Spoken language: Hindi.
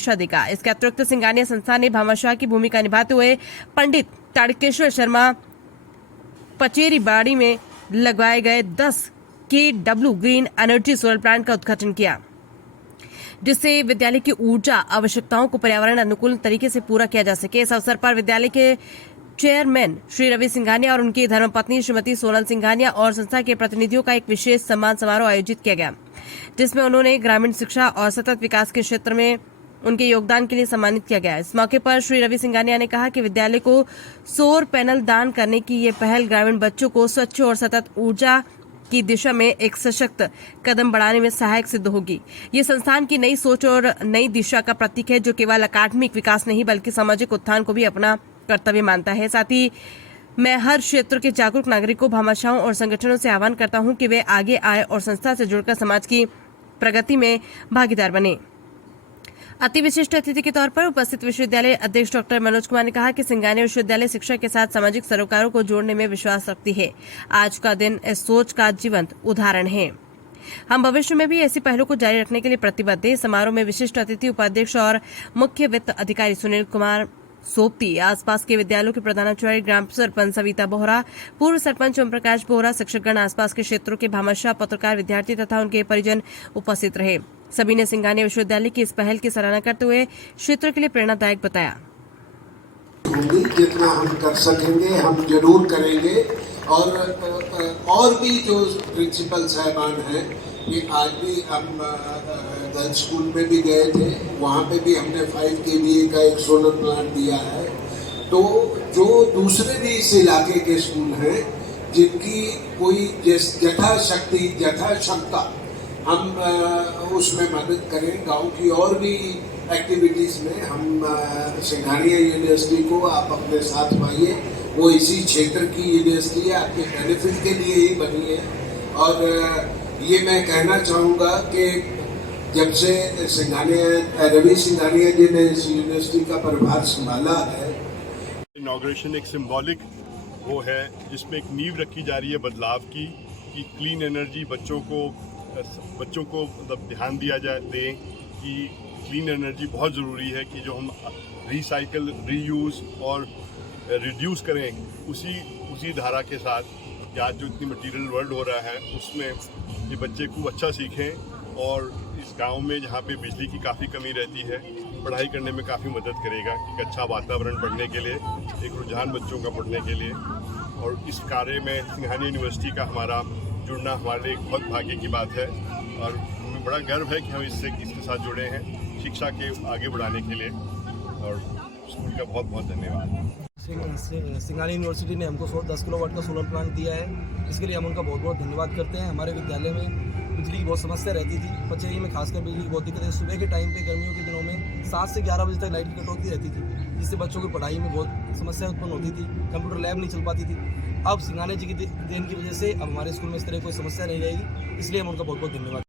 दिशा देगा। इसके अतिरिक्त सिंघानिया संस्थान ने भामाशाह की भूमिका निभाते हुए पंडित ताड़केश्वर शर्मा पचेरी बाड़ी में लगवाए गए 10 KW green energy solar plant का उद्घाटन किया, जिससे विद्यालय की ऊर्जा आवश्यकताओं को पर्यावरण अनुकूल तरीके से पूरा किया जा सके। इस अवसर पर विद्यालय के चेयरमैन श्री रवि सिंघानिया और उनकी धर्मपत्नी श्रीमती सोनल सिंघानिया और संस्था के प्रतिनिधियों का एक विशेष सम्मान समारोह आयोजित किया गया, जिसमें उन्होंने ग्रामीण शिक्षा और सतत विकास के क्षेत्र में उनके योगदान के लिए सम्मानित किया गया। इस मौके पर श्री रवि सिंघानिया ने कहा कि विद्यालय को सौर पैनल दान करने की ये पहल ग्रामीण बच्चों को स्वच्छ और सतत ऊर्जा की दिशा में एक सशक्त कदम बढ़ाने में सहायक सिद्ध होगी। ये संस्थान की नई सोच और नई दिशा का प्रतीक है, जो केवल अकादमिक विकास नहीं बल्कि सामाजिक उत्थान को भी अपना कर्तव्य मानता है। साथ ही मैं हर क्षेत्र के जागरूक नागरिकों, भामाशाहों और संगठनों से आह्वान करता हूं कि वे आगे आए और संस्था से जुड़कर समाज की प्रगति में भागीदार बने। अति विशिष्ट अतिथि के तौर पर उपस्थित विश्वविद्यालय अध्यक्ष डॉक्टर मनोज कुमार ने कहा कि सिंघानिया विश्वविद्यालय शिक्षा के साथ सामाजिक सरोकारों को जोड़ने में विश्वास रखती है। आज का दिन इस सोच का जीवंत उदाहरण है। हम भविष्य में भी ऐसी पहलों को जारी रखने के लिए प्रतिबद्ध हैं। समारोह में विशिष्ट अतिथि उपाध्यक्ष और मुख्य वित्त अधिकारी सुनील कुमार सोपती, आसपास के विद्यालयों के प्रधानाचार्य, ग्राम सरपंच सविता बोहरा, पूर्व सरपंच ओम प्रकाश बोहरा, शिक्षकगण, आसपास के क्षेत्रों के भामाशाह, पत्रकार, विद्यार्थी तथा उनके परिजन उपस्थित रहे। सभी ने सिंघानिया विश्वविद्यालय की इस पहल की सराहना करते हुए क्षेत्र के लिए प्रेरणादायक बताया। जितना हम कर सकेंगे हम जरूर करेंगे और भी जो प्रिंसिपल साहबान हैं, ये आज भी हम गर्ल्स स्कूल में भी गए थे, वहाँ पे भी हमने 5 KVA का एक सोलर प्लांट दिया है। तो जो दूसरे भी इस इलाके के स्कूल हैं जिनकी कोई यथाशक्ति यथाक्षमता हम उसमें मदद करें। गांव की और भी एक्टिविटीज़ में हम सिंघानिया यूनिवर्सिटी को आप अपने साथ पाइए। वो इसी क्षेत्र की यूनिवर्सिटी है, आपके बेनिफिट के लिए ही बनी है। और ये मैं कहना चाहूँगा कि जब से रवि सिंघानिया जी ने इस यूनिवर्सिटी का प्रभार संभाला है, इनॉग्रेशन एक सिंबॉलिक वो है जिसमें एक नींव रखी जा रही है बदलाव की, कि क्लीन एनर्जी बच्चों को मतलब ध्यान दिया दें कि क्लीन एनर्जी बहुत ज़रूरी है, कि जो हम रिसाइकल, रीयूज़ और रिड्यूस करें उसी धारा के साथ। कि आज जो इतनी मटेरियल वर्ल्ड हो रहा है उसमें ये बच्चे खूब अच्छा सीखें और इस गांव में जहाँ पे बिजली की काफ़ी कमी रहती है, पढ़ाई करने में काफ़ी मदद करेगा। कि अच्छा वातावरण पढ़ने के लिए, एक रुझान बच्चों का पढ़ने के लिए। और इस कार्य में सिंघानिया यूनिवर्सिटी का हमारा जुड़ना हमारे लिए एक बहुत भाग्य की बात है और हमें बड़ा गर्व है कि हम इसके साथ जुड़े हैं शिक्षा के आगे बढ़ाने के लिए। और स्कूल का बहुत बहुत धन्यवाद। सिंघानिया यूनिवर्सिटी ने हमको 10 किलोवाट का सोलर प्लांट दिया है, इसके लिए हम उनका बहुत बहुत धन्यवाद करते हैं। हमारे विद्यालय में बिजली की बहुत समस्या रहती थी, पचेरी में खासकर बिजली की बहुत दिक्कत है। सुबह के टाइम पे गर्मियों के दिनों में 7 से 11 बजे तक लाइट की कटौती रहती थी, जिससे बच्चों की पढ़ाई में बहुत समस्या उत्पन्न होती थी। कंप्यूटर लैब नहीं चल पाती थी। अब सिंघानिया जी की देन की वजह से अब हमारे स्कूल में इस तरह कोई समस्या नहीं रहेगी, इसलिए हम उनका बहुत बहुत धन्यवाद।